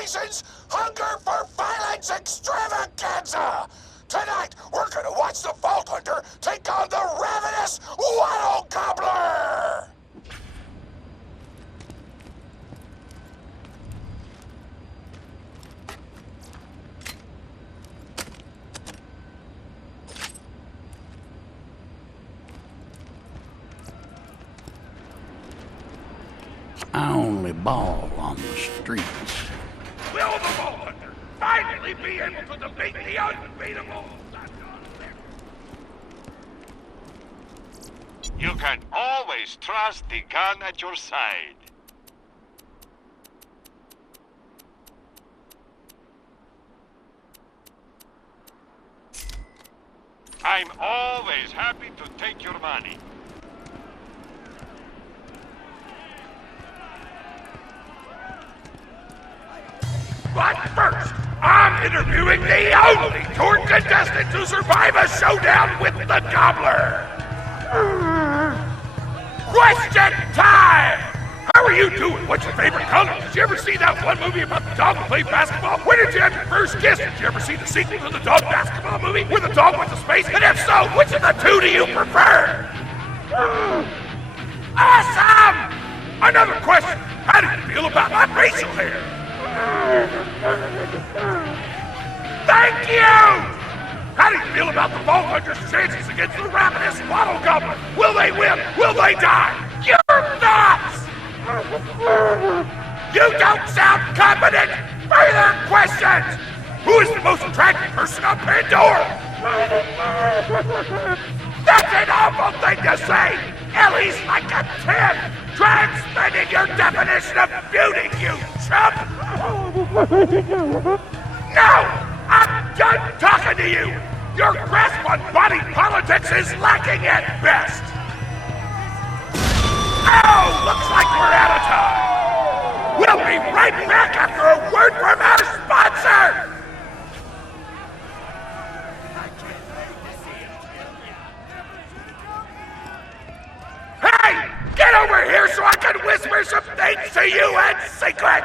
Caucasians hunger for violence extravaganza! Tonight, we're gonna watch the Vault Hunter take on the Ravenous Wattle Gobbler! I only ball on the streets. Will the Vault Hunter finally be able to defeat the unbeatable? You can always trust the gun at your side. I'm always happy to take your money. But first, I'm interviewing the only tour contestant to survive a showdown with the Gobbler! Question time! How are you doing? What's your favorite color? Did you ever see that one movie about the dog who played basketball? When did you have your first kiss? Did you ever see the sequel to the dog basketball movie where the dog went to space? And if so, which of the two do you prefer? Awesome! Another question. How do you feel about my facial hair? Thank you! How do you feel about the Vault Hunter's chances against the Ravenous Wattle Gobbler? Will they win? Will they die? Your thoughts! You don't sound confident! Further questions! Who is the most attractive person on Pandora? That's an awful thing to say! Ellie's like a 10! Try expanding your definition of beauty, you chump! No! I'm done talking to you! Your grasp on body politics is lacking at best! Oh, looks like we're out of time! We'll be right back after a word from our sponsor! Hey! Get over here so I can whisper some things to you in secret!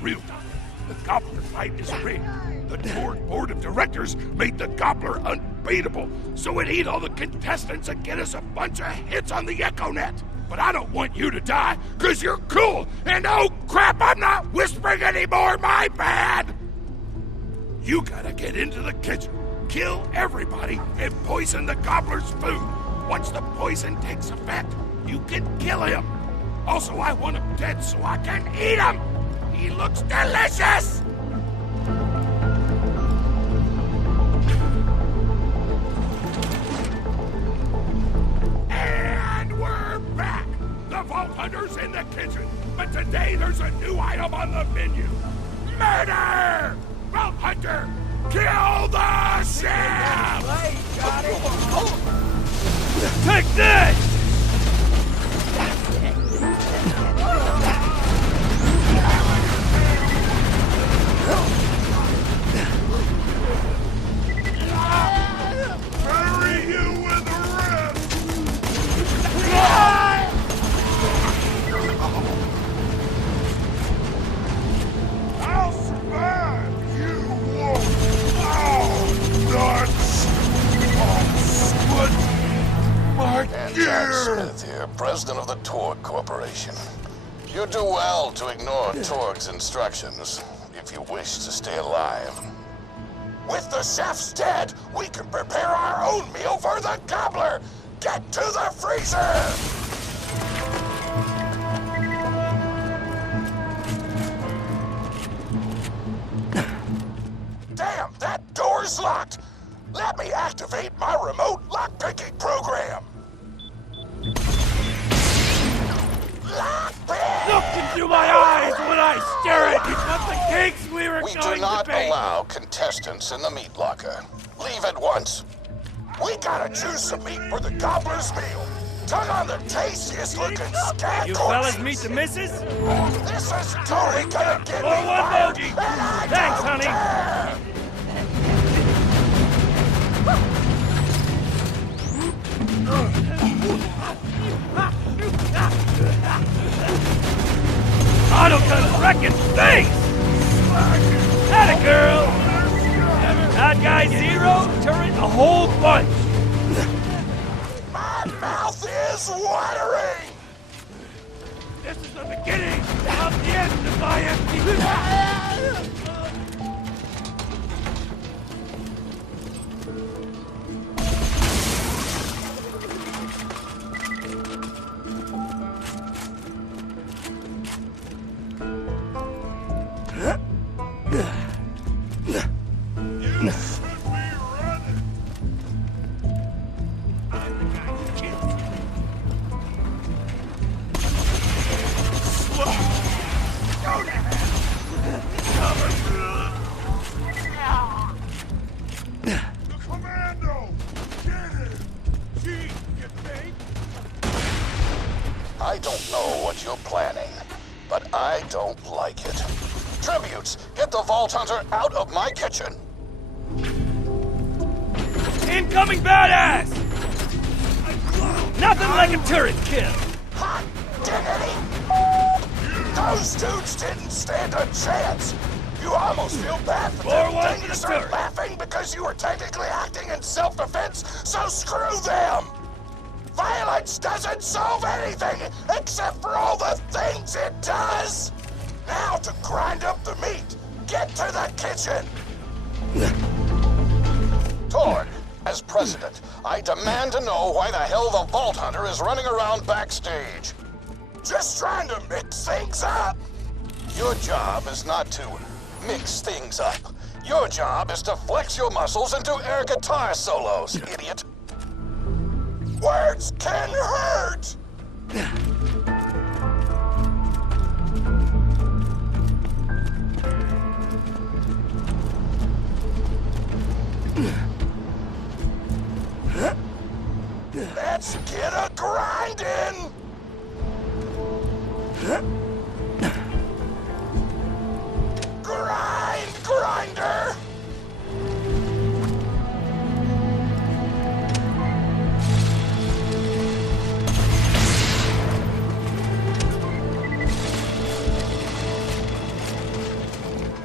Real talk. The Gobbler fight is rigged. The tour board of directors made the Gobbler unbeatable, so it eat all the contestants and get us a bunch of hits on the EchoNet. But I don't want you to die, cause you're cool, and oh crap, I'm not whispering anymore, my bad! You gotta get into the kitchen, kill everybody, and poison the Gobbler's food. Once the poison takes effect, you can kill him. Also, I want him dead so I can eat him! He looks delicious! And we're back! The Vault Hunter's in the kitchen, but today there's a new item on the menu. Murder! Vault Hunter, kill the chef! Take this! Bury you with the rest! I'll survive! You won't! Oh, nuts! Oh, split my Jack Smith here, president of the Torg Corporation. You do well to ignore Torg's instructions if you wish to stay alive. With the chef's dead, we can prepare our own meal for the Gobbler! Get to the freezer! Damn, that door's locked! Let me activate my remote lockpicking program! Lockpick! Look into my eyes when I stare at you, not the cakes we were We going do not to bake! allow contestants in the meat locker. Leave at once. We gotta choose some meat for the Gobbler's meal. Tug on the tastiest looking scat You corpses. fellas meet the missus? This is totally gonna get me Oh, one fired, bogey. and I Thanks, don't honey. care. frickin' face! Atta girl! Bad guy 0, turret a whole bunch! My mouth is watering! This is the beginning of the end of my empty... I don't know what you're planning, but I don't like it. Tributes, get the Vault Hunter out of my kitchen! Incoming badass! Nothing like a turret kill! Hot diggity! Those dudes didn't stand a chance! You almost feel bad for them, 4-1 then for you the start turret. laughing because you were technically acting in self-defense, so screw them! Violence doesn't solve anything except for all the things it does! Now to grind up the meat, get to the kitchen! Torg, as president, I demand to know why the hell the Vault Hunter is running around backstage. Just trying to mix things up. Your job is not to mix things up. Your job is to flex your muscles and do air guitar solos, idiot. Words can hurt! Let's get a grindin'! Grind, grinder!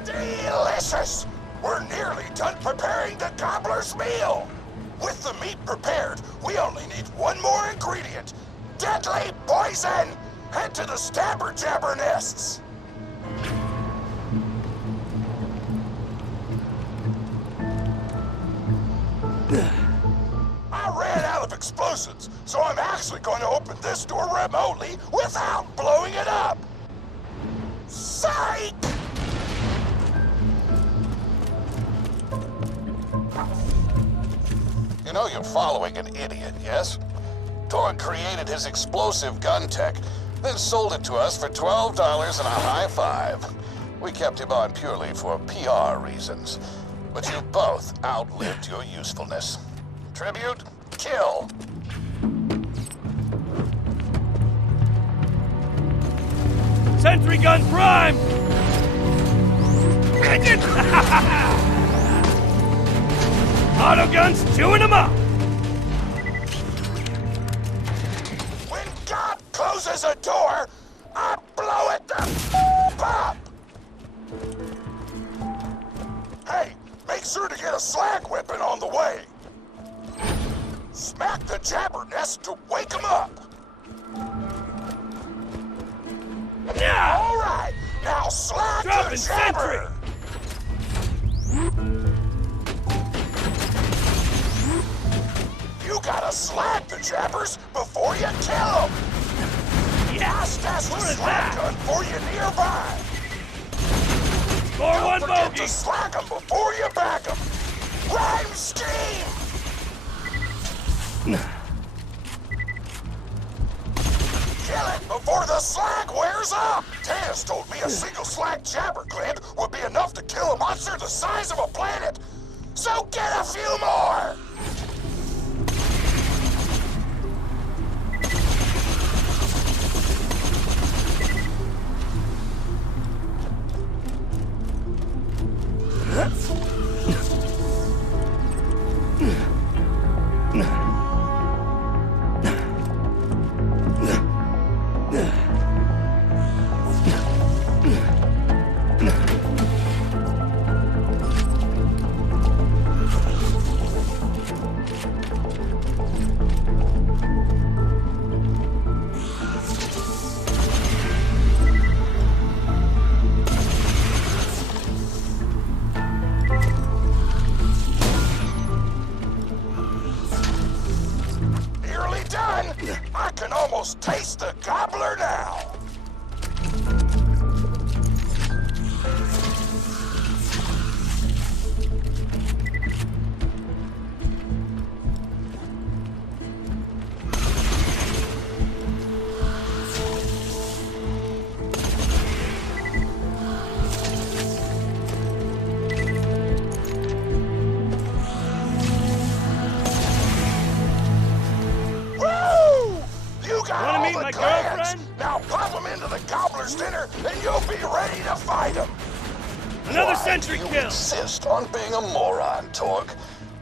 Delicious! We're nearly done preparing the Gobbler's meal! With the meat prepared, we only need one more ingredient. Deadly poison! Head to the Stabber Jabber nests! I ran out of explosives, so I'm actually going to open this door remotely without blowing it up! Psych! You know you're following an idiot, yes? Torg created his explosive gun tech, then sold it to us for $12 and a high five. We kept him on purely for PR reasons. But you both outlived your usefulness. Tribute, kill. Sentry gun prime! Auto guns chewing them up! When God closes a door, I blow it the f up! Hey, make sure to get a slag whipping on the way. Smack the jabber nest to wake them up. Yeah! All right, now slag Dropping the jabber. You gotta slag the jabbers before you kill them. Yeah! Stash the What is slag that? gun for you nearby. Score Don't one forget bogey! to slag them before you back them. Rhyme scheme. Kill it before the slag wears off! Taz told me a single slag jabber gland would be enough to kill a monster the size of a planet! So get a few more! meals. Taste the gobbler now. Wanna meet my girlfriend? Now pop them into the gobbler's dinner, and you'll be ready to fight him. Another sentry You kill! insist on being a moron, Torg.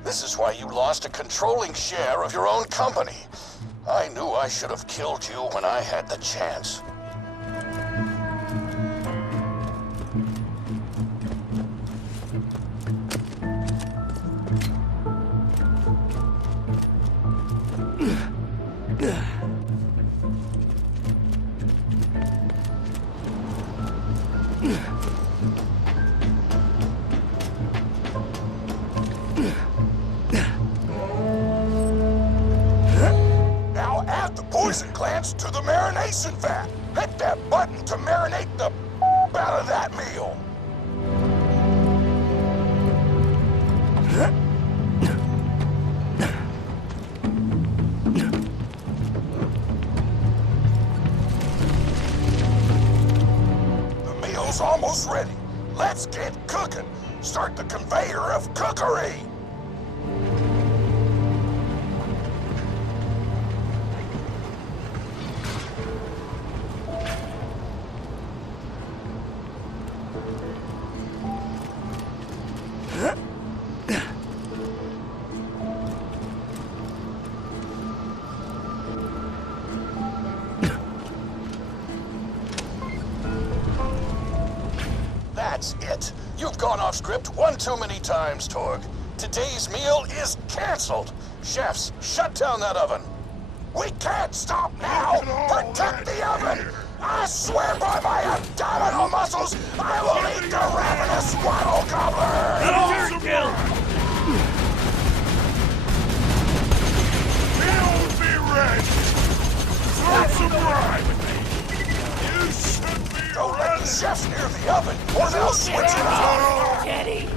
This is why you lost a controlling share of your own company. I knew I should have killed you when I had the chance. Now add the poison glands to the marination vat. Hit that button to marinate the out of that meal. The meal's almost ready. Let's get cooking. Start the conveyor of cookery. That's it. You've gone off script one too many times, Torg. Today's meal is canceled. Chefs, shut down that oven. We can't stop now. Protect the oven. I swear by my abdominal muscles, I will eat the Ravenous Wattle Gobbler. Another kill! Meal be ready! Throw some brine! You should be Don't let the chefs near the oven, or they'll switch it on. Jetty!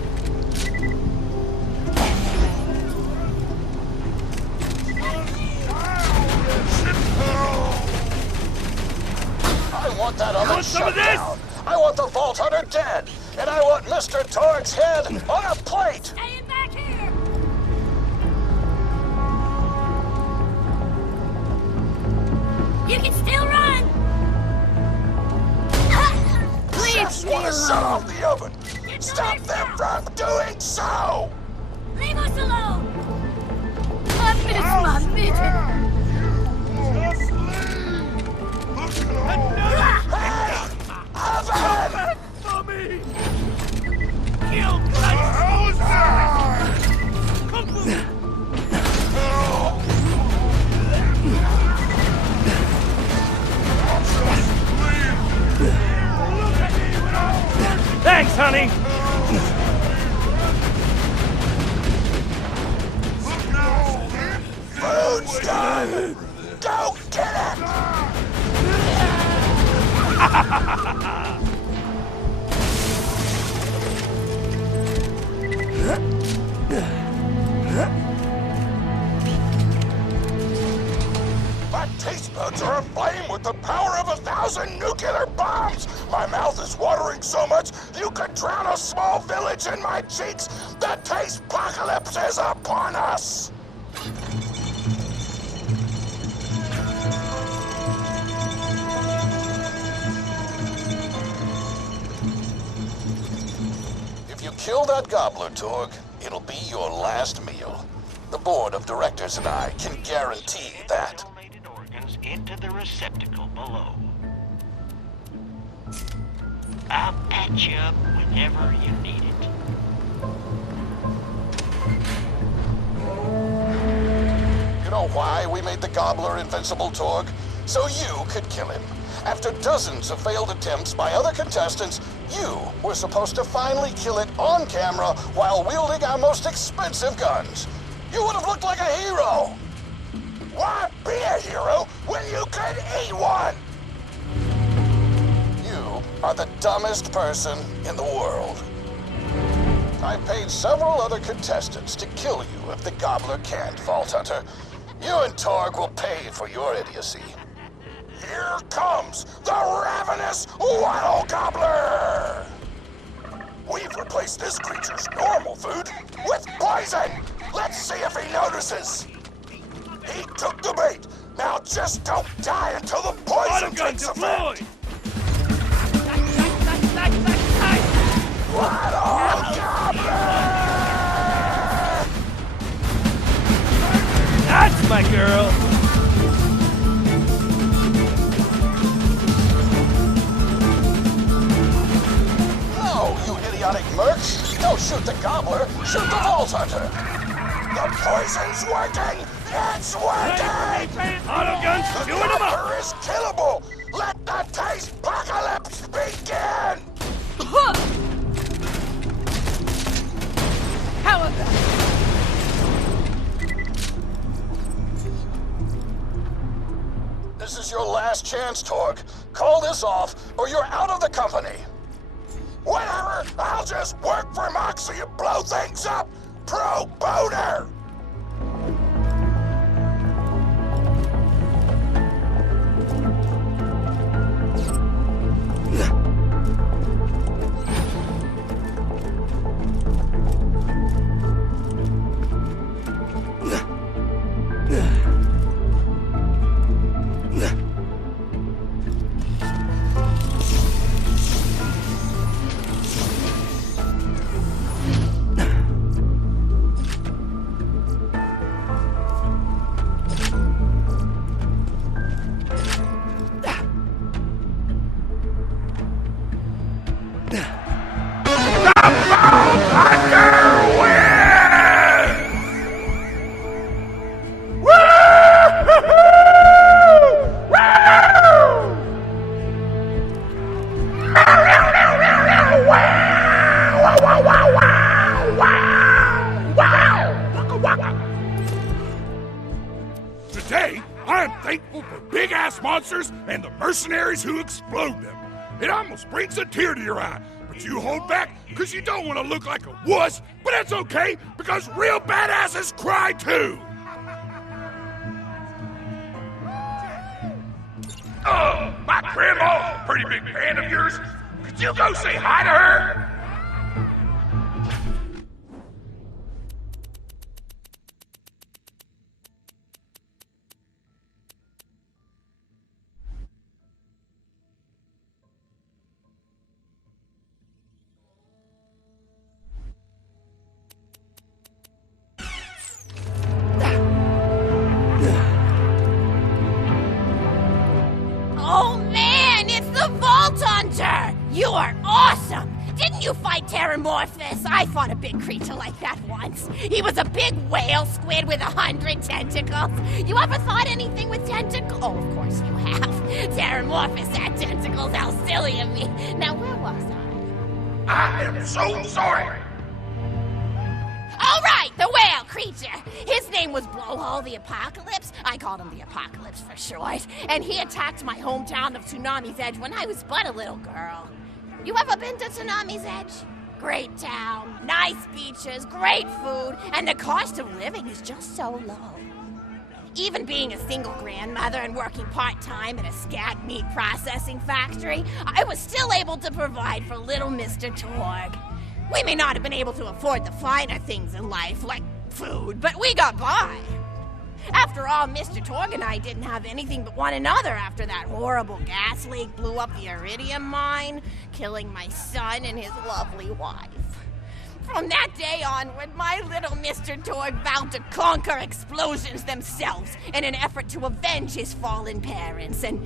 I want that oven want some shut of this? down. I want the Vault Hunter dead. And I want Mr. Torg's head on a plate. Staying back here! You can still run! Leave Chefs me want to shut off alone! the oven. Get the Stop lights them out. from doing so. Leave us alone! I miss my midget! Just leave! Look at all Hey! Oven! Tommy! Kill the Christ! hell is that? Kung Fu! Thanks, honey! Food's done! Go get it! My taste buds are aflame with the power of 1,000 nuclear bombs! My mouth is watering so much you could drown a small village in my cheeks! The taste apocalypse is upon us! If you kill that gobbler, Torg, it'll be your last meal. The board of directors and I can guarantee that. Mutilated organs into the receptacle below. I'll patch you up whenever you need it. You know why we made the gobbler invincible, Torg? So you could kill him. After dozens of failed attempts by other contestants, you were supposed to finally kill it on camera while wielding our most expensive guns. You would have looked like a hero. Why be a hero when you can eat one? You are the dumbest person in the world. I paid several other contestants to kill you if the Gobbler can't, Vault Hunter. You and Torg will pay for your idiocy. Here comes the Ravenous Wattle Gobbler! We've replaced this creature's normal food with poison! Let's see if he notices! He took the bait! Now just don't die until the poison takes effect! Wattle Gobbler! That's my girl! Merc, don't shoot the Gobbler, shoot the Vault Hunter! The poison's working! It's working! Autogun's doing The them up! Gobbler is killable! Let the taste apocalypse begin! How about This is your last chance, Torg. Call this off, or you're out of the company. Whatever! I'll just work for Moxie and blow things up! Pro boner! Today, I'm thankful for big-ass monsters and the mercenaries who explode them. It almost brings a tear to your eye, but you hold back because you don't want to look like a wuss, but that's okay because real badasses cry too. Oh, my grandma's a pretty big fan of yours. Could you go say hi to her? Oh man, it's the Vault Hunter! You are awesome! Didn't you fight Terramorphous? I fought a big creature like that once. He was a big whale squid with 100 tentacles. You ever thought anything with tentacles? Oh, of course you have. Terramorphous had tentacles, how silly of me. Now, where was I? I am so sorry. All right, the whale creature. His name was Blowhole the Apocalypse. I called him the Apocalypse for short. And he attacked my hometown of Tsunami's Edge when I was but a little girl. You ever been to Tsunami's Edge? Great town, nice beaches, great food, and the cost of living is just so low. Even being a single grandmother and working part-time at a scat meat processing factory, I was still able to provide for little Mr. Torg. We may not have been able to afford the finer things in life, like food, but we got by. After all, Mr. Torg and I didn't have anything but one another after that horrible gas leak blew up the iridium mine, killing my son and his lovely wife. From that day onward, my little Mr. Torg vowed to conquer explosions themselves in an effort to avenge his fallen parents, and...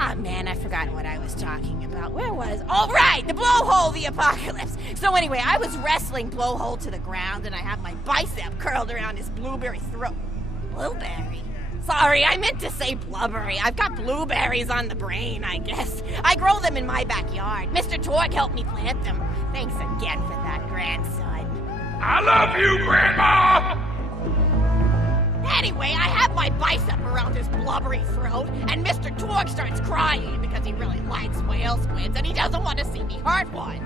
Ah, man, I forgot what I was talking about. Where was... Oh, right! The Blowhole the Apocalypse! So anyway, I was wrestling Blowhole to the ground, and I had my bicep curled around his blueberry throat. Blueberry? Sorry, I meant to say blubbery. I've got blueberries on the brain, I guess. I grow them in my backyard. Mr. Torg helped me plant them. Thanks again for that, grandson. I love you, Grandma! Anyway, I have my bicep around his blubbery throat, and Mr. Torg starts crying because he really likes whale squids and he doesn't want to see me hurt one.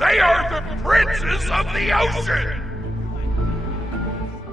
They are the princes of the ocean!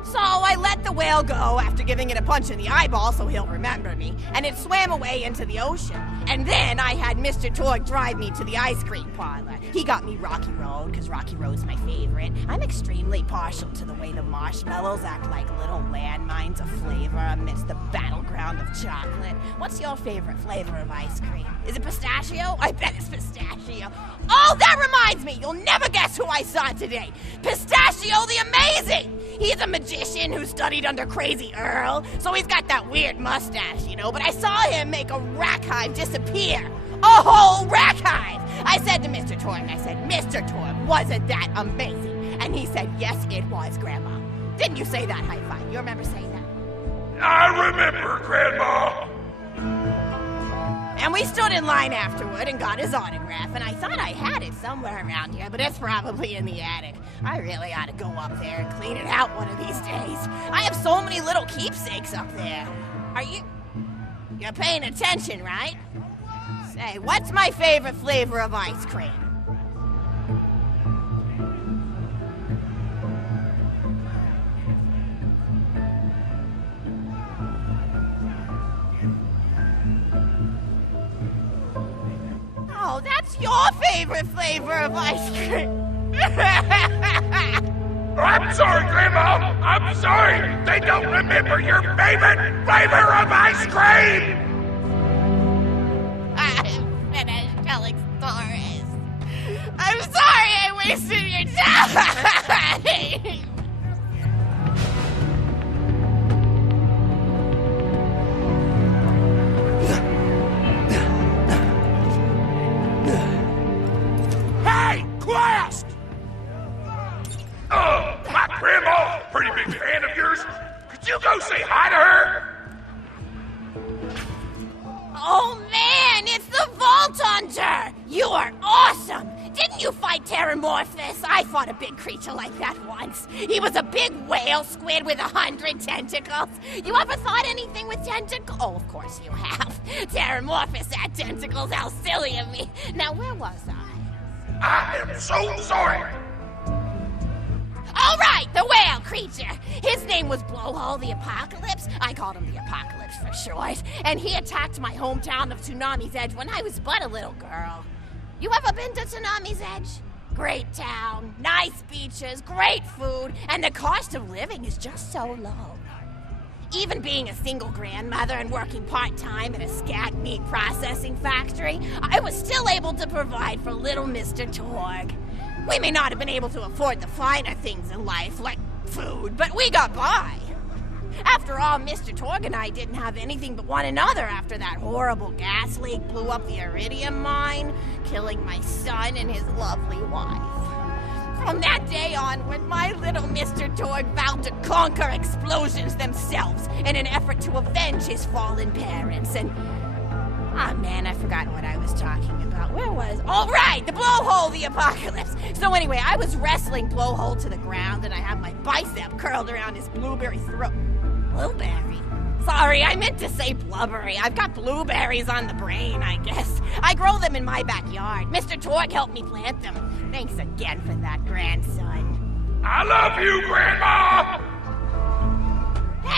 So I let the whale go after giving it a punch in the eyeball so he'll remember me, and it swam away into the ocean. And then I had Mr. Torg drive me to the ice cream parlor. He got me Rocky Road, because Rocky Road's my favorite. I'm extremely partial to the way the marshmallows act like little landmines of flavor amidst the battleground of chocolate. What's your favorite flavor of ice cream? Is it pistachio? I bet it's pistachio. Oh, that reminds me! You'll never guess who I saw today! Pistachio the Amazing! He's a magician who studied under Crazy Earl, so he's got that weird mustache, you know, but I saw him make a rack hive disappear. A whole rack hive! I said to Mr. Torg, Mr. Torg, wasn't that amazing? And he said, yes, it was, Grandma. Didn't you say that high five? You remember saying that? I remember, Grandma! And we stood in line afterward and got his autograph, and I thought I had it somewhere around here, but it's probably in the attic. I really ought to go up there and clean it out one of these days. I have so many little keepsakes up there. You're paying attention, right? Say, what's my favorite flavor of ice cream? Oh, that's your favorite flavor of ice cream. I'm sorry, Grandma! I'm sorry! They don't remember your favorite flavor of ice cream! I'm finished telling stories. I'm sorry I wasted your time! Hey, class! My grandma, pretty big fan of yours. Could you go say hi to her? Oh man, it's the Vault Hunter! You are awesome! Didn't you fight Terramorphous? I fought a big creature like that once. He was a big whale squid with 100 tentacles. You ever thought anything with tentacles? Oh, of course you have. Terramorphous had tentacles, how silly of me. Now, where was I? I am so sorry. All right, the whale creature. His name was Blowhole the Apocalypse. I called him the Apocalypse for short. And he attacked my hometown of Tsunami's Edge when I was but a little girl. You ever been to Tsunami's Edge? Great town, nice beaches, great food, and the cost of living is just so low. Even being a single grandmother and working part-time at a scat meat processing factory, I was still able to provide for little Mr. Torg. We may not have been able to afford the finer things in life, like food, but we got by. After all, Mr. Torg and I didn't have anything but one another after that horrible gas leak blew up the iridium mine, killing my son and his lovely wife. From that day onward, my little Mr. Torg vowed to conquer explosions themselves in an effort to avenge his fallen parents, and... Ah, man, I forgot what I was talking about. Where was... Oh, right! The Blowhole the Apocalypse! So anyway, I was wrestling Blowhole to the ground, and I have my bicep curled around his blueberry throat. Blueberry? Sorry, I meant to say blubbery. I've got blueberries on the brain, I guess. I grow them in my backyard. Mr. Torg helped me plant them. Thanks again for that, grandson. I love you, Grandma!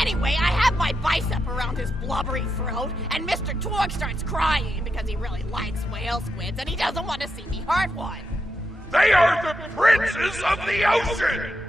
Anyway, I have my bicep around his blubbery throat, and Mr. Torg starts crying because he really likes whale squids and he doesn't want to see me hurt one. They are the princes of the ocean!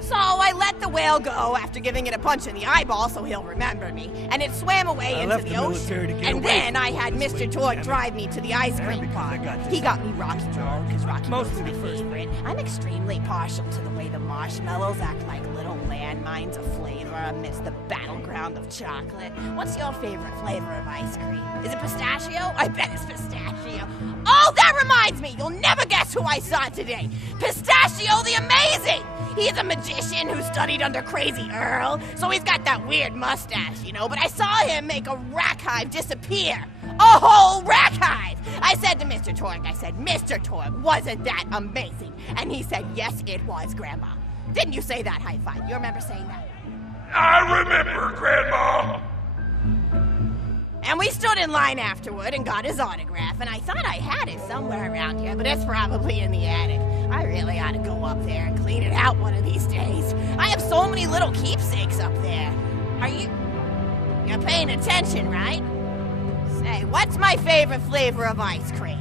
So I let the whale go after giving it a punch in the eyeball so he'll remember me, and it swam away into the ocean. And then I had Mr. Torg drive me to the ice cream parlor. He got me Rocky Road, because Rocky Road's my favorite. I'm extremely partial to the way the marshmallows act like little landmines of flavor amidst the battleground of chocolate. What's your favorite flavor of ice cream? Is it pistachio? I bet it's pistachio. Oh, that reminds me! You'll never guess who I saw today! Pistachio the Amazing! He's a magician who studied under Crazy Earl, so he's got that weird mustache, you know, but I saw him make a rack hive disappear. A whole rack hive! I said to Mr. Torg, Mr. Torg, wasn't that amazing? And he said, yes, it was, Grandma. Didn't you say that high five? You remember saying that? I remember, Grandma. And we stood in line afterward and got his autograph, and I thought I had it somewhere around here, but it's probably in the attic. I really ought to go up there and clean it out one of these days. I have so many little keepsakes up there. You're paying attention, right? Say, what's my favorite flavor of ice cream?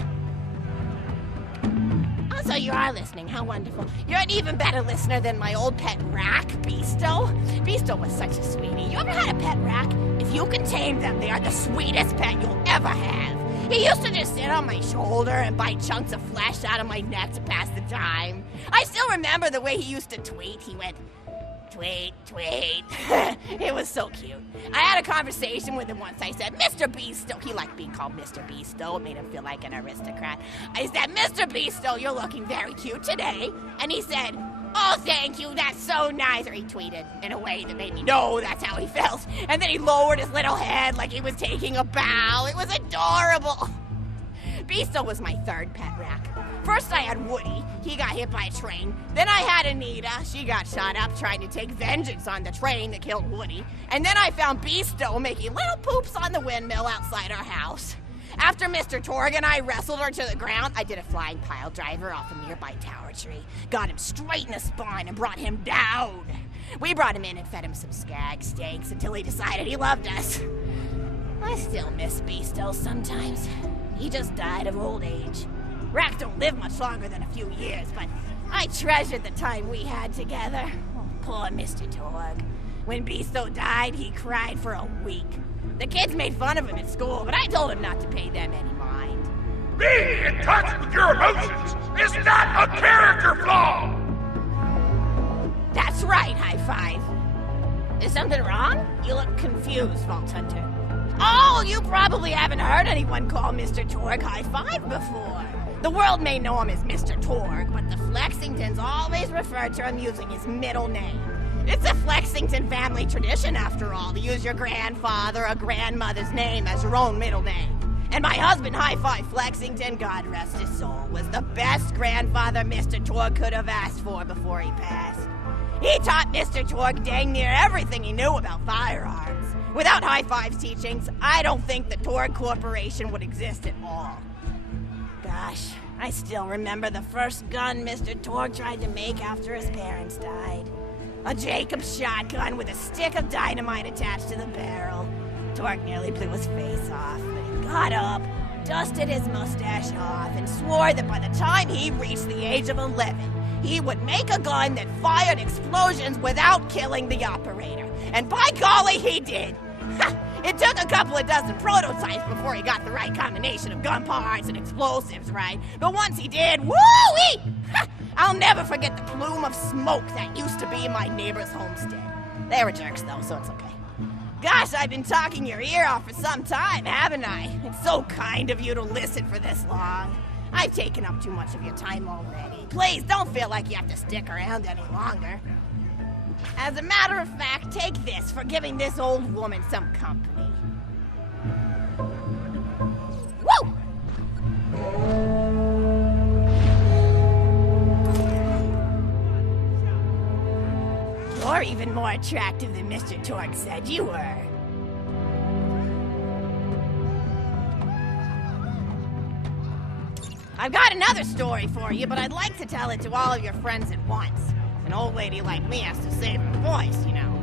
Oh, so you are listening. How wonderful. You're an even better listener than my old pet rack, Beasto. Beasto was such a sweetie. You ever had a pet rack? If you can tame them, they are the sweetest pet you'll ever have. He used to just sit on my shoulder and bite chunks of flesh out of my neck to pass the time. I still remember the way he used to tweet. He went, tweet, tweet. It was so cute. I had a conversation with him once. I said, Mr. Beasto. He liked being called Mr. Beasto. It made him feel like an aristocrat. I said, Mr. Beasto, you're looking very cute today. And he said, oh, thank you, that's so nice. Or he tweeted in a way that made me know that's how he felt. And then he lowered his little head like he was taking a bow. It was adorable. Beasto was my third pet rack. First I had Woody. He got hit by a train. Then I had Anita. She got shot up trying to take vengeance on the train that killed Woody. And then I found Beasto making little poops on the windmill outside our house. After Mr. Torg and I wrestled her to the ground, I did a flying pile driver off a nearby tower tree, got him straight in the spine and brought him down. We brought him in and fed him some skag steaks until he decided he loved us. I still miss Beasto sometimes. He just died of old age. Racks don't live much longer than a few years, but I treasured the time we had together. Oh, poor Mr. Torg. When Beasto died, he cried for a week. The kids made fun of him at school, but I told him not to pay them any mind. Being in touch with your emotions is not a character flaw! That's right, High Five. Is something wrong? You look confused, Vault Hunter. Oh, you probably haven't heard anyone call Mr. Torg High Five before. The world may know him as Mr. Torg, but the Flexingtons always refer to him using his middle name. It's a Flexington family tradition, after all, to use your grandfather or grandmother's name as your own middle name. And my husband, High Five Flexington, God rest his soul, was the best grandfather Mr. Torg could have asked for before he passed. He taught Mr. Torg dang near everything he knew about firearms. Without High Five's teachings, I don't think the Torg Corporation would exist at all. Gosh, I still remember the first gun Mr. Torg tried to make after his parents died. A Jacobs shotgun with a stick of dynamite attached to the barrel. Torg nearly blew his face off, but he got up, dusted his mustache off, and swore that by the time he reached the age of 11, he would make a gun that fired explosions without killing the operator. And by golly, he did! It took a couple of dozen prototypes before he got the right combination of gun parts and explosives right, but once he did, woo-wee! I'll never forget the plume of smoke that used to be in my neighbor's homestead. They were jerks, though, so it's okay. Gosh, I've been talking your ear off for some time, haven't I? It's so kind of you to listen for this long. I've taken up too much of your time already. Please, don't feel like you have to stick around any longer. As a matter of fact, take this for giving this old woman some company. Woo! You're even more attractive than Mr. Torg said you were. I've got another story for you, but I'd like to tell it to all of your friends at once. An old lady like me has to save her voice, you know.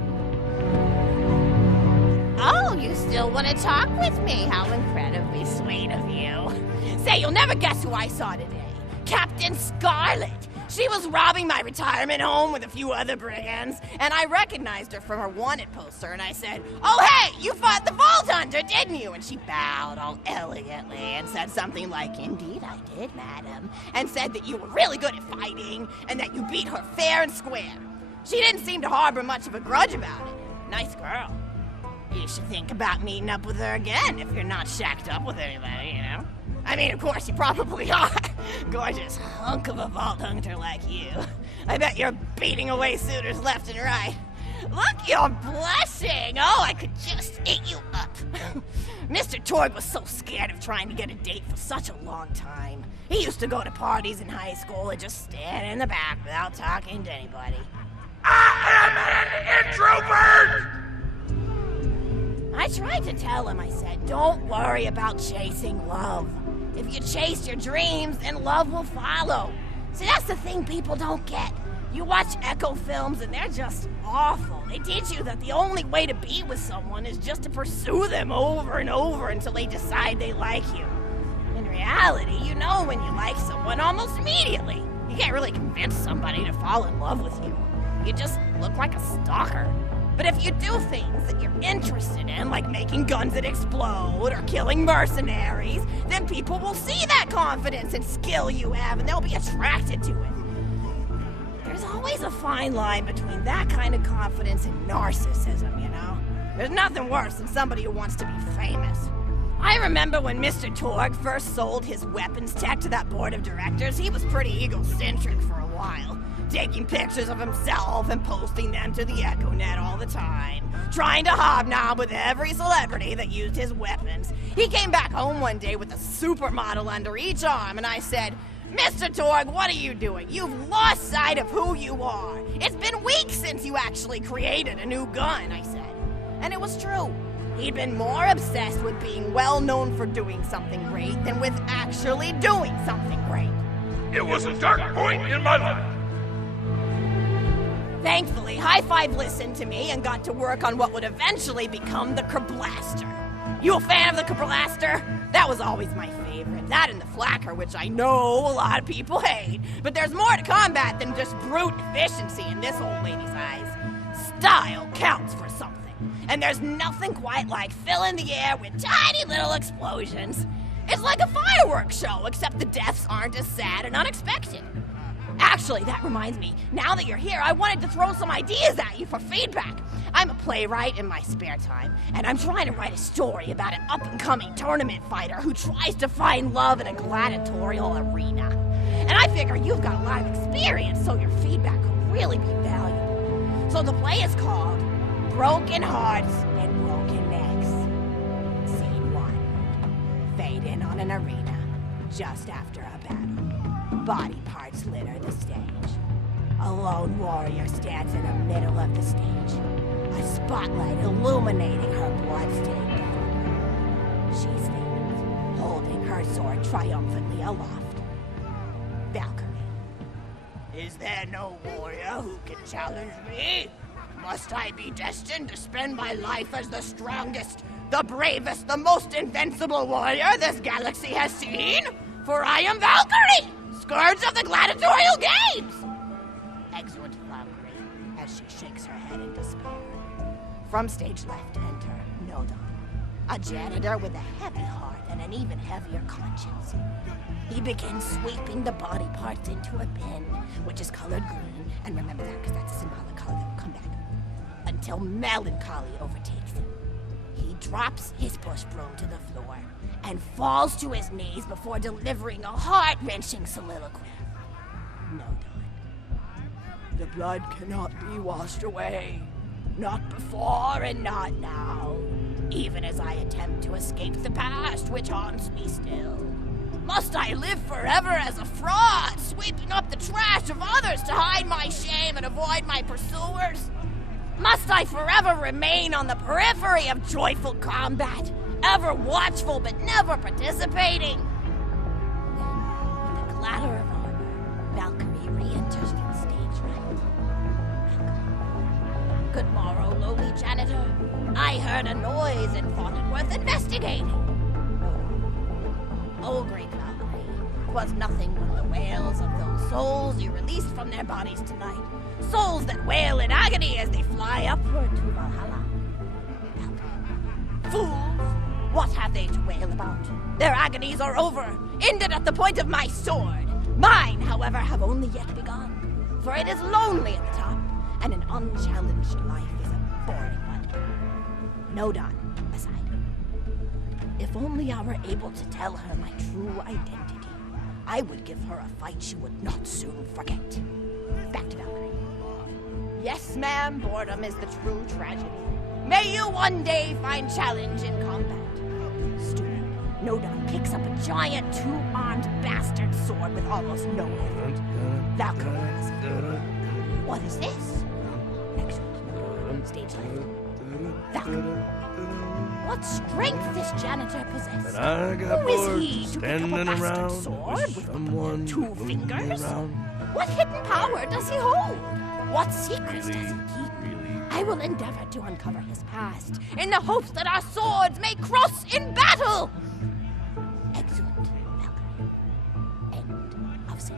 Oh, you still want to talk with me? How incredibly sweet of you. Say, you'll never guess who I saw today. Captain Scarlet. She was robbing my retirement home with a few other brigands, and I recognized her from her wanted poster, and I said, oh, hey, you fought the Vault Hunter, didn't you? And she bowed all elegantly and said something like, indeed I did, madam, and said that you were really good at fighting, and that you beat her fair and square. She didn't seem to harbor much of a grudge about it. Nice girl. You should think about meeting up with her again if you're not shacked up with anybody, you know? I mean, of course, you probably are. Gorgeous hunk of a Vault Hunter like you. I bet you're beating away suitors left and right. Look, you're blushing. Oh, I could just eat you up. Mr. Torg was so scared of trying to get a date for such a long time. He used to go to parties in high school and just stand in the back without talking to anybody. I am an introvert! I tried to tell him, I said, don't worry about chasing love. If you chase your dreams, then love will follow. See, that's the thing people don't get. You watch Echo films and they're just awful. They teach you that the only way to be with someone is just to pursue them over and over until they decide they like you. In reality, you know when you like someone almost immediately. You can't really convince somebody to fall in love with you. You just look like a stalker. But if you do things that you're interested in, like making guns that explode or killing mercenaries, then people will see that confidence and skill you have and they'll be attracted to it. There's always a fine line between that kind of confidence and narcissism, you know? There's nothing worse than somebody who wants to be famous. I remember when Mr. Torg first sold his weapons tech to that board of directors, he was pretty egocentric for a while. Taking pictures of himself and posting them to the EchoNet all the time. Trying to hobnob with every celebrity that used his weapons. He came back home one day with a supermodel under each arm, and I said, Mr. Torg, what are you doing? You've lost sight of who you are. It's been weeks since you actually created a new gun, I said. And it was true. He'd been more obsessed with being well known for doing something great than with actually doing something great. It was a dark point in my life. Thankfully, High Five listened to me and got to work on what would eventually become the Kerblaster. You a fan of the Kerblaster? That was always my favorite. That and the Flacker, which I know a lot of people hate. But there's more to combat than just brute efficiency in this old lady's eyes. Style counts for something. And there's nothing quite like filling the air with tiny little explosions. It's like a fireworks show, except the deaths aren't as sad and unexpected. Actually, that reminds me, now that you're here, I wanted to throw some ideas at you for feedback. I'm a playwright in my spare time, and I'm trying to write a story about an up-and-coming tournament fighter who tries to find love in a gladiatorial arena. And I figure you've got a lot of experience, so your feedback could really be valuable. So the play is called Broken Hearts and Broken Necks. Scene 1. Fade in on an arena, just after a battle. Body parts litter the stage. A lone warrior stands in the middle of the stage, a spotlight illuminating her blood-stained figure. She stands, holding her sword triumphantly aloft. Valkyrie. Is there no warrior who can challenge me? Must I be destined to spend my life as the strongest, the bravest, the most invincible warrior this galaxy has seen? For I am Valkyrie! Scourge of the gladiatorial games! Exultant Valkyrie, as she shakes her head in despair. From stage left enter Nodon, a janitor with a heavy heart and an even heavier conscience. He begins sweeping the body parts into a bin, which is colored green, and remember that because that's a symbolic color that will come back, until melancholy overtakes him. He drops his push broom to the floor and falls to his knees before delivering a heart-wrenching soliloquy. Nodon. The blood cannot be washed away. Not before and not now. Even as I attempt to escape the past, which haunts me still. Must I live forever as a fraud, sweeping up the trash of others to hide my shame and avoid my pursuers? Must I forever remain on the periphery of joyful combat, ever watchful but never participating? Then, with a clatter of armor, Valkyrie re-enters from stage right. Valkyrie. Good morrow, lowly janitor. I heard a noise and thought it worth investigating. Oh, great Valkyrie, 'twas nothing but the wails of those souls you released from their bodies tonight. Souls that wail in agony as they fly upward to Valhalla. Valkyrie. Fools! What have they to wail about? Their agonies are over, ended at the point of my sword. Mine, however, have only yet begun. For it is lonely at the top, and an unchallenged life is a boring one. Nodon, aside. If only I were able to tell her my true identity, I would give her a fight she would not soon forget. Back to Valkyrie. Yes, ma'am, boredom is the true tragedy. May you one day find challenge in combat. Stupid. Nodon picks up a giant two-armed bastard sword with almost no effort. Valkyrie asks, what is this? Excellent. Stage left. Falcon. What strength this janitor possesses. But I got Who is bored he to pick up a standing bastard around sword with with someone 2 fingers? moving around. What hidden power does he hold? What secrets does he Really, keep? really. I will endeavor to uncover his past in the hopes that our swords may cross in battle. Exeunt, Valkyrie. End of scene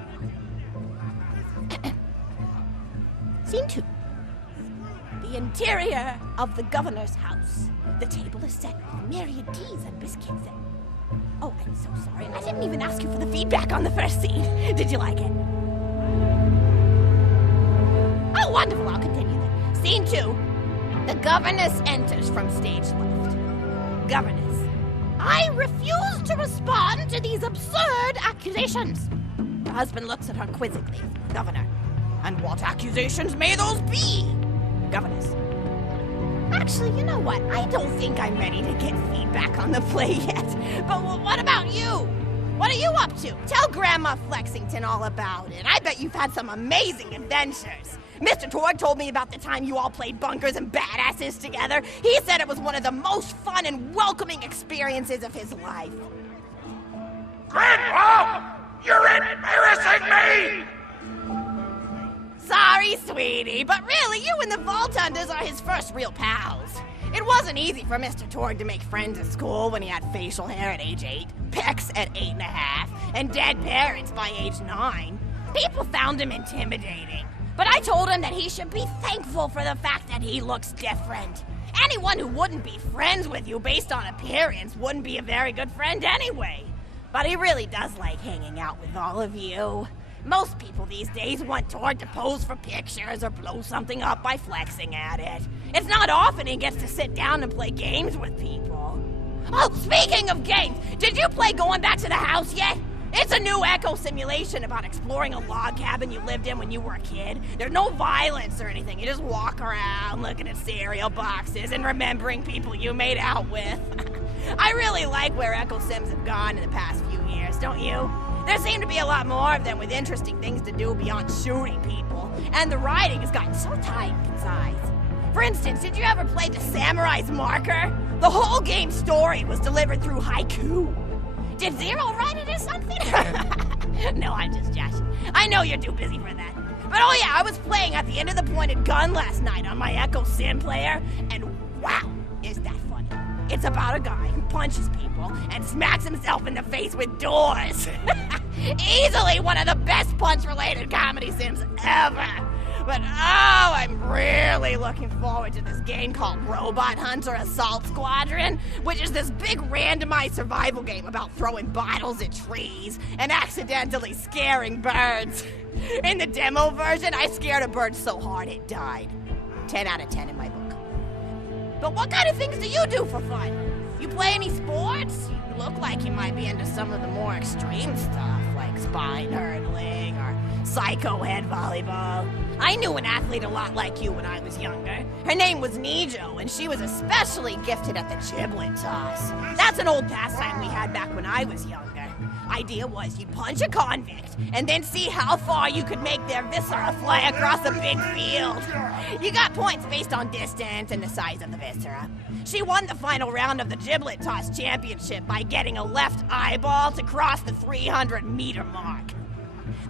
1. Scene 2. The interior of the governor's house. The table is set with myriad teas and biscuits. Oh, I'm so sorry. I didn't even ask you for the feedback on the first scene. Did you like it? Oh, wonderful. I'll continue then. Scene 2. The governess enters from stage left. Governess. I refuse to respond to these absurd accusations. Her husband looks at her quizzically. Governor. And what accusations may those be? Governess. Actually, you know what? I don't think I'm ready to get feedback on the play yet. But what about you? What are you up to? Tell Grandma Flexington all about it. I bet you've had some amazing adventures. Mr. Tord told me about the time you all played bunkers and badasses together. He said it was one of the most fun and welcoming experiences of his life. Grandpa! You're embarrassing me! Sorry, sweetie, but really, you and the Vault Hunters are his first real pals. It wasn't easy for Mr. Tord to make friends at school when he had facial hair at age 8, pecs at 8.5, and dead parents by age 9. People found him intimidating, but I told him that he should be thankful for the fact that he looks different. Anyone who wouldn't be friends with you based on appearance wouldn't be a very good friend anyway. But he really does like hanging out with all of you. Most people these days want Tord to pose for pictures or blow something up by flexing at it. It's not often he gets to sit down and play games with people. Oh, speaking of games, did you play Going Back to the House yet? It's a new echo simulation about exploring a log cabin you lived in when you were a kid. There's no violence or anything. You just walk around looking at cereal boxes and remembering people you made out with. I really like where echo sims have gone in the past few years, don't you? There seem to be a lot more of them with interesting things to do beyond shooting people, and the writing has gotten so tight and concise. For instance, did you ever play The Samurai's Marker? The whole game's story was delivered through haiku. Did Zero write it or something? No, I'm just joshing. I know you're too busy for that. But oh yeah, I was playing at the end of the pointed gun last night on my Echo Sim player, and wow, is that funny. It's about a guy who punches people and smacks himself in the face with doors. Easily one of the best punch-related comedy sims ever. But oh, I'm really looking forward to this game called Robot Hunter Assault Squadron, which is this big randomized survival game about throwing bottles at trees and accidentally scaring birds. In the demo version, I scared a bird so hard it died. 10 out of 10 in my book. But what kind of things do you do for fun? You play any sports? You look like you might be into some of the more extreme stuff, like spine hurdling or psycho head volleyball. I knew an athlete a lot like you when I was younger. Her name was Nijo, and she was especially gifted at the giblet toss. That's an old pastime we had back when I was younger. Idea was you'd punch a convict, and then see how far you could make their viscera fly across a big field. You got points based on distance and the size of the viscera. She won the final round of the giblet toss championship by getting a left eyeball to cross the 300-meter mark.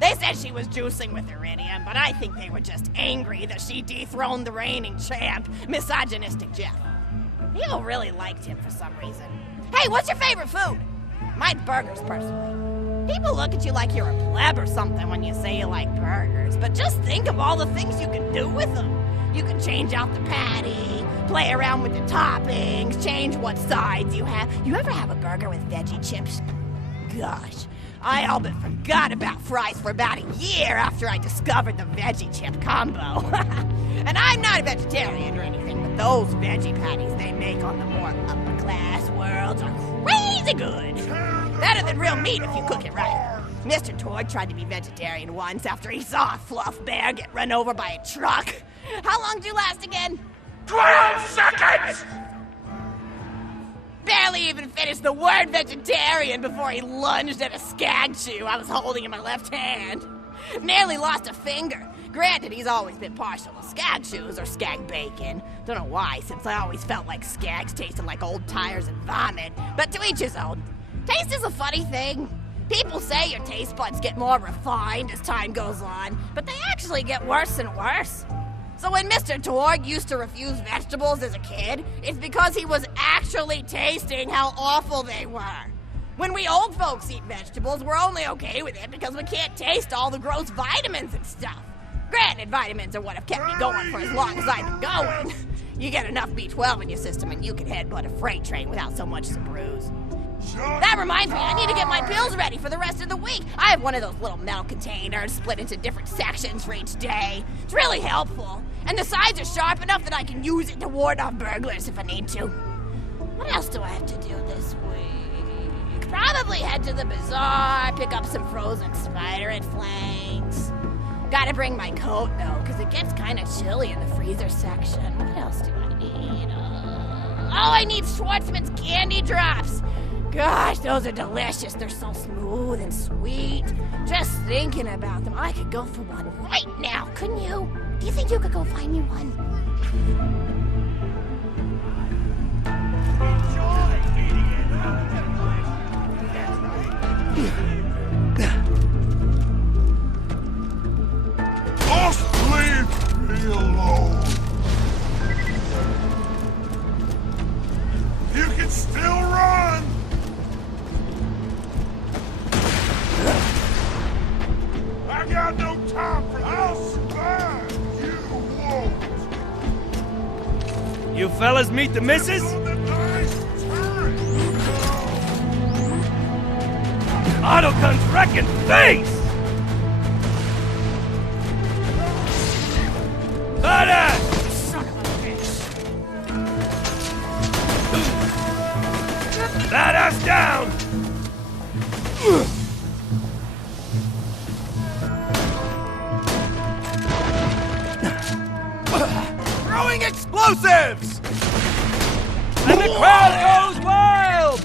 They said she was juicing with iridium, but I think they were just angry that she dethroned the reigning champ, misogynistic Jeff. People really liked him for some reason. Hey, what's your favorite food? Mine's burgers, personally. People look at you like you're a pleb or something when you say you like burgers, but just think of all the things you can do with them. You can change out the patty, play around with the toppings, change what sides you have. You ever have a burger with veggie chips? Gosh, I all but forgot about fries for about a year after I discovered the veggie chip combo. And I'm not a vegetarian or anything, but those veggie patties they make on the more upper class worlds are crazy good. Better than real meat if you cook it right. Mr. Tord tried to be vegetarian once after he saw a fluff bear get run over by a truck. How long did you last again? 12 seconds! Barely even finished the word vegetarian before he lunged at a skag chew I was holding in my left hand. Nearly lost a finger. Granted, he's always been partial to skag shoes or skag bacon. Don't know why, since I always felt like skags tasted like old tires and vomit. But to each his own. Taste is a funny thing. People say your taste buds get more refined as time goes on, but they actually get worse and worse. So when Mr. Torg used to refuse vegetables as a kid, it's because he was actually tasting how awful they were. When we old folks eat vegetables, we're only okay with it because we can't taste all the gross vitamins and stuff. Granted, vitamins are what have kept me going for as long as I've been going. You get enough B12 in your system and you can headbutt a freight train without so much as a bruise. That reminds me, I need to get my pills ready for the rest of the week. I have one of those little metal containers split into different sections for each day. It's really helpful. And the sides are sharp enough that I can use it to ward off burglars if I need to. What else do I have to do this week? Probably head to the bazaar, pick up some frozen spider and flanks. Gotta bring my coat, though, because it gets kind of chilly in the freezer section. What else do I need? I need Schwartzman's candy drops. Gosh, those are delicious. They're so smooth and sweet. Just thinking about them, I could go for one right now, couldn't you? Do you think you could go find me one? Just leave me alone. You can still run. I got no time for this. I'll survive. You won't. You fellas meet the missus? Autogun's wrecking face! Butter! Son of a bitch. Badass down! Throwing explosives! And the crowd goes wild!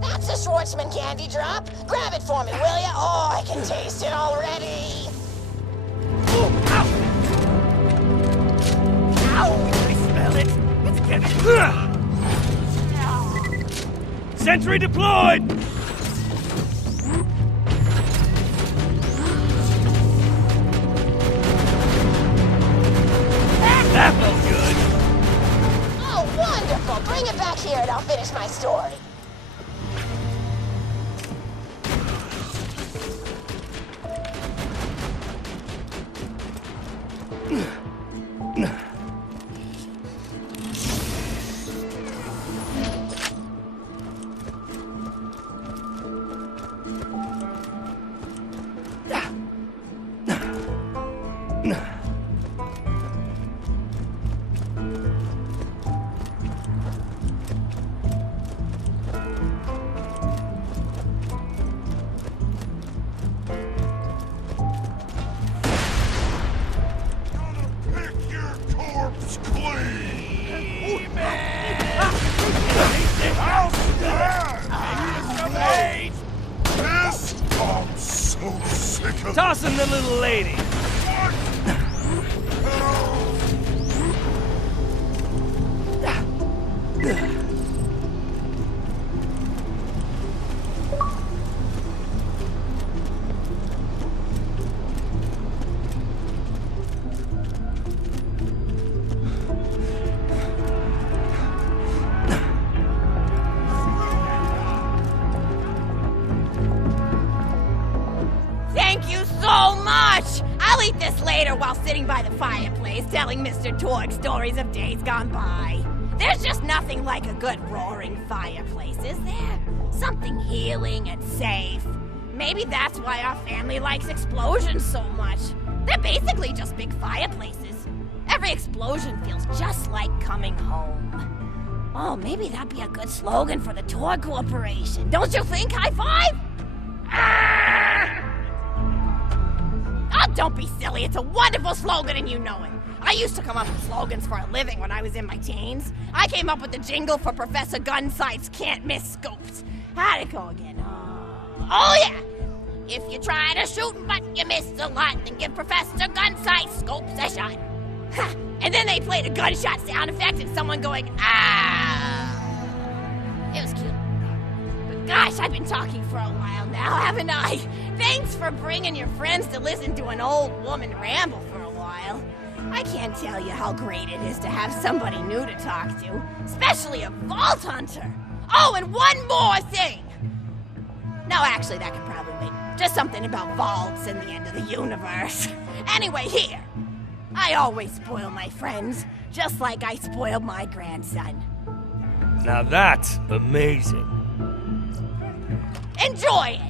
That's a Schwartzman candy drop. Grab it for me, will ya? Oh, I can taste it already. I smell it! It's getting... Sentry deployed! That felt good! Oh, wonderful! Bring it back here and I'll finish my story. Toss him the little lady! Thank you so much! I'll eat this later while sitting by the fireplace telling Mr. Torg stories of days gone by. There's just nothing like a good roaring fireplace, is there? Something healing and safe. Maybe that's why our family likes explosions so much. They're basically just big fireplaces. Every explosion feels just like coming home. Oh, maybe that'd be a good slogan for the Torg Corporation. Don't you think? High five? Ah! don't be silly. It's a wonderful slogan and you know it. I used to come up with slogans for a living when I was in my teens. I came up with the jingle for Professor Gunsight's Can't Miss Scopes. How'd it go again? Oh yeah! If you try to shoot but you miss a lot, then give Professor Gunsight Scopes a shot. Ha! And then they played a gunshot sound effect and someone going, ah! It was cute. But gosh, I've been talking for a while now, haven't I? Thanks for bringing your friends to listen to an old woman ramble for a while. I can't tell you how great it is to have somebody new to talk to, especially a vault hunter. Oh, and one more thing. No, actually, that could probably wait. Just something about vaults and the end of the universe. Anyway, here. I always spoil my friends, just like I spoiled my grandson. Now that's amazing. Enjoy it!